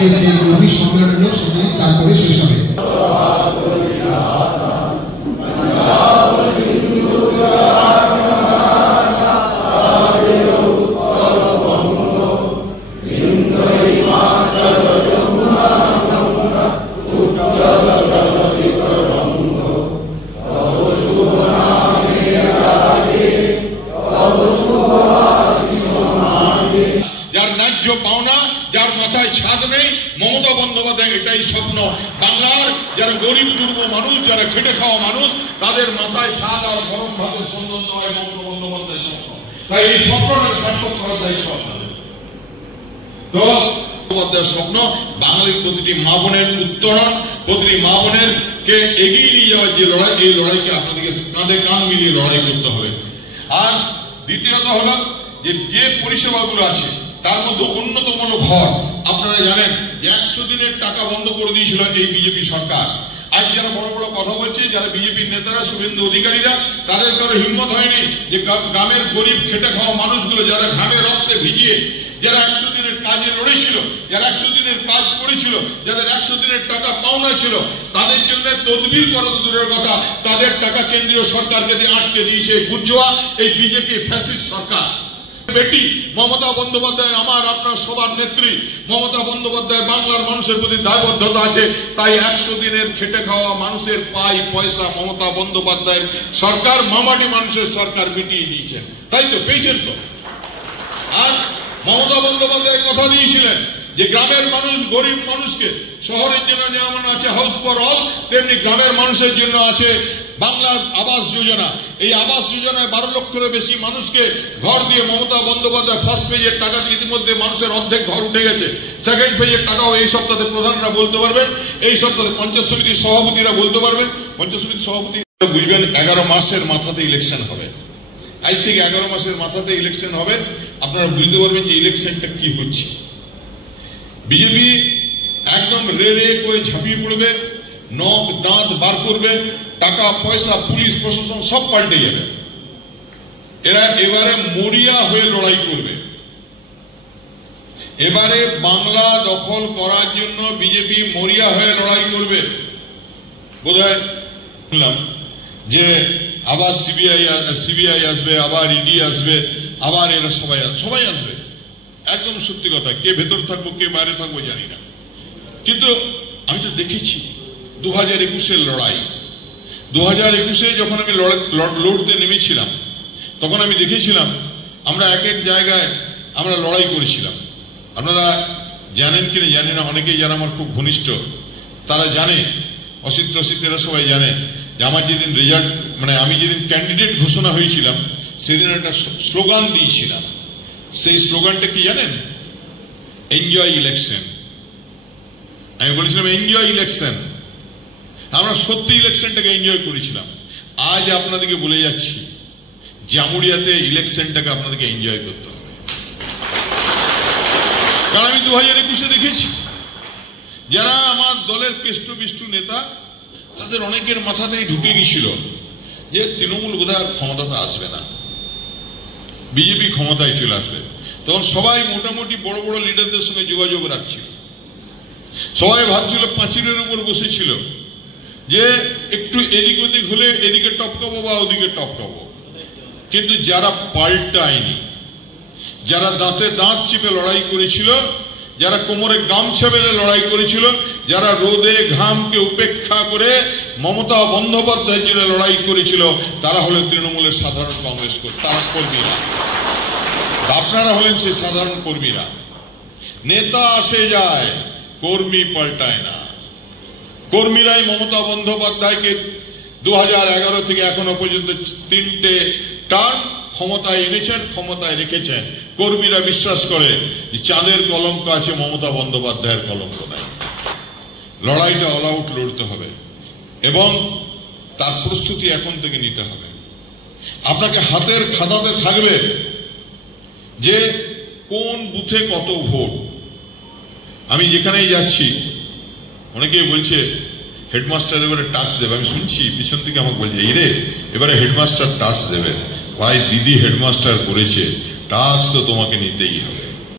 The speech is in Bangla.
আজকের যে কর্মী সম্মেলন হলো সেটি তারপরে শেষ হবে। যার ন্যায্য পাওনা, যার মাথায় ছাদ নেই, মমতা বন্দ্যোপাধ্যায় এটাই স্বপ্ন। বাংলার যারা গরিব দুর্বল মানুষ, যারা খেটে খাওয়া মানুষ, তাদের মাথায় ছাদ আর গরম ভাতের সন্ধান দেওয়াই মমতা বন্দ্যোপাধ্যায়ের স্বপ্ন। তাই এই স্বপ্নটা সার্থক করার দায়িত্ব আপনাদের। তো বন্দ্যোপাধ্যায়ের স্বপ্ন বাঙালির প্রতিটি মা বোনের উত্তরণ, প্রতিটি মা বোনের কে এগিয়ে নিয়ে যাওয়ার যে লড়াই, এই লড়াইকে আপনাদেরকে কাঁধে কাঁধ মিলিয়ে লড়াই করতে হবে। আর দ্বিতীয়ত হলো যে পরিষেবাগুলো আছে তার মধ্যে অন্যতম হলো ঘর। আপনারা জানেন যে 100 দিনের টাকা বন্ধ করে দিয়েছিল এই বিজেপি সরকার। আজ যারা বড় বড় কথা বলছে, যারা বিজেপির নেতারা, শুভেন্দু অধিকারীরা, তাদের কারো হিম্মত হয়নি যে গ্রামের গরিব খেটে খাওয়া মানুষগুলো যারা ঘামে রক্তে ভিজিয়ে, যারা 100 দিনের কাজে লড়েছিল, যারা 100 দিনের কাজ করেছিল, যাদের 100 দিনের টাকা পাওনা ছিল, তাদের জন্য তদবির করা তো দূরের কথা, তাদের টাকা কেন্দ্রীয় সরকারকে দিয়ে আটকে দিয়েছে বুঝুয়া এই বিজেপি ফ্যাসিস্ট সরকার। বেটি মমতা বন্দ্যোপাধ্যায় আমার আপনার সবার নেত্রী। মমতা বন্দ্যোপাধ্যায় বাংলার মানুষের প্রতি দায়বদ্ধতা আছে। তাই 100 দিনের খেটে খাওয়া মানুষের পাই পয়সা মমতা বন্দ্যোপাধ্যায়ের সরকার, মামাটি মানুষের সরকার মিটিয়ে দিয়েছেন। তাই তো পেয়েছেন তো। আর মমতা বন্দ্যোপাধ্যায় কথা দিয়েছিলেন যে গ্রামের মানুষ, গরিব মানুষকে শহরের জন্য যেমন আছে হাউস ফর অল, তেমনি গ্রামের মানুষের জন্য আছে বাংলার আবাস যোজনা। এই আবাস যোজনায় 12 লক্ষেরও বেশি মানুষকে ঘর দিয়ে মমতা বন্দ্যোপাধ্যায় ফার্স্ট ফেজের টাকা দিয়ে ইতিমধ্যে মানুষের অর্ধেক ঘর উঠে গেছে। সেকেন্ড ফেজের টাকাও এই সপ্তাহে প্রধানরা বলতে পারবেন, এই সপ্তাহে পঞ্চায়েত সমিতির সভাপতিরা বলতে পারবেন। পঞ্চায়েত সমিতির সভাপতি বুঝবেন 11 মাসের মাথাতে ইলেকশন হবে। আজ থেকে 11 মাসের মাথাতে ইলেকশন হবে। আপনারা বুঝতে পারবেন যে ইলেকশনটা কি হচ্ছে। বিজেপি একদম রে রে করে ঝাঁপিয়ে পড়বে, নখ দাঁত বার করবে, টাকা পয়সা পুলিশ প্রশাসন সব পাল্টে যাবে। এরা এবারে মরিয়া হয়ে লড়াই করবে। এবারে বাংলা দখল করার জন্য বিজেপি মরিয়া হয়ে লড়াই করবে। বোধহয় শুনলাম যে আবার সিবিআই আসবে, আবার ইডি আসবে, আবার এরা সবাই আসবে। একদম সত্যি কথা। কে ভেতর থাকবো কে বাইরে থাকবো জানি না, কিন্তু আমি তো দেখেছি 2021-এর লড়াই। 2021-এ যখন আমি লড়তে নেমেছিলাম, তখন আমি দেখেছিলাম আমরা এক এক জায়গায় আমরা লড়াই করেছিলাম। আপনারা জানেন কিনা জানি না, অনেকেই যারা আমার খুব ঘনিষ্ঠ তারা জানে, অসিত-টসিতেরা সবাই জানে যে আমার যেদিন রেজাল্ট, মানে আমি যেদিন ক্যান্ডিডেট ঘোষণা হয়েছিলাম, সেদিন একটা স্লোগান দিয়েছিলাম। সেই স্লোগানটা কি জানেন? Enjoy election. আমি বলেছিলাম এনজয় ইলেকশন। আমরা সত্যি ইলেকশনটাকে এনজয় করেছিলাম। আজ আপনাদেরকে বলে যাচ্ছি, জামুরিয়াতে ইলেকশনটাকে আপনাদেরকে এনজয় করতে হবে। কারণ আমি 2021-এ দেখেছি যারা আমার দলের কেষ্টবিষ্টু নেতা, তাদের অনেকের মাথাতেই ঢুকে গিয়েছিল যে তৃণমূল বোধহয় ক্ষমতাতে আসবে না, বিজেপি ক্ষমতায় চলে আসবে। তখন সবাই মোটামুটি বড় বড় লিডারদের সঙ্গে যোগাযোগ রাখছিল। সবাই ভাবছিল পাঁচিলের উপর বসেছিল যে একটু এদিক ওদিক হলে এদিকে টপকাবো বা ওদিকে টপকাবো। কিন্তু যারা পাল্টায়নি, যারা দাঁতে দাঁত চিপে লড়াই করেছিল, যারা কোমরে গামছা বেঁধে লড়াই করেছিল, যারা রোদে ঘামকে উপেক্ষা করে মমতা বন্দ্যোপাধ্যায়ের জন্য লড়াই করেছিল, তারা হলেন তৃণমূলের সাধারণ কংগ্রেস তারা কর্মীরা। আপনারা হলেন সেই সাধারণ কর্মীরা। নেতা আসে যায়, কর্মী পাল্টায় না। কর্মীরাই মমতা বন্দ্যোপাধ্যায়কে 2011 থেকে এখনো পর্যন্ত 3টে টার্ম ক্ষমতায় এনেছেন, ক্ষমতায় রেখেছেন। কর্মীরা বিশ্বাস করে যে চাঁদের কলঙ্ক আছে, মমতা বন্দ্যোপাধ্যায়ের কলঙ্ক নাই। লড়াইটা অল আউট লড়তে হবে এবং তার প্রস্তুতি এখন থেকে নিতে হবে। আপনাকে হাতের খাতাতে থাকবে যে কোন বুথে কত ভোট। আমি যেখানেই যাচ্ছি অনেকেই বলছে হেডমাস্টার এবারে টাস্ক দেবে। আমি শুনছি পিছন থেকে আমাকে বলছে এই রে এবারে হেডমাস্টার টাস্ক দেবে। ভাই দিদি হেডমাস্টার করেছে, টাস্ক তো তোমাকে নিতেই হবে।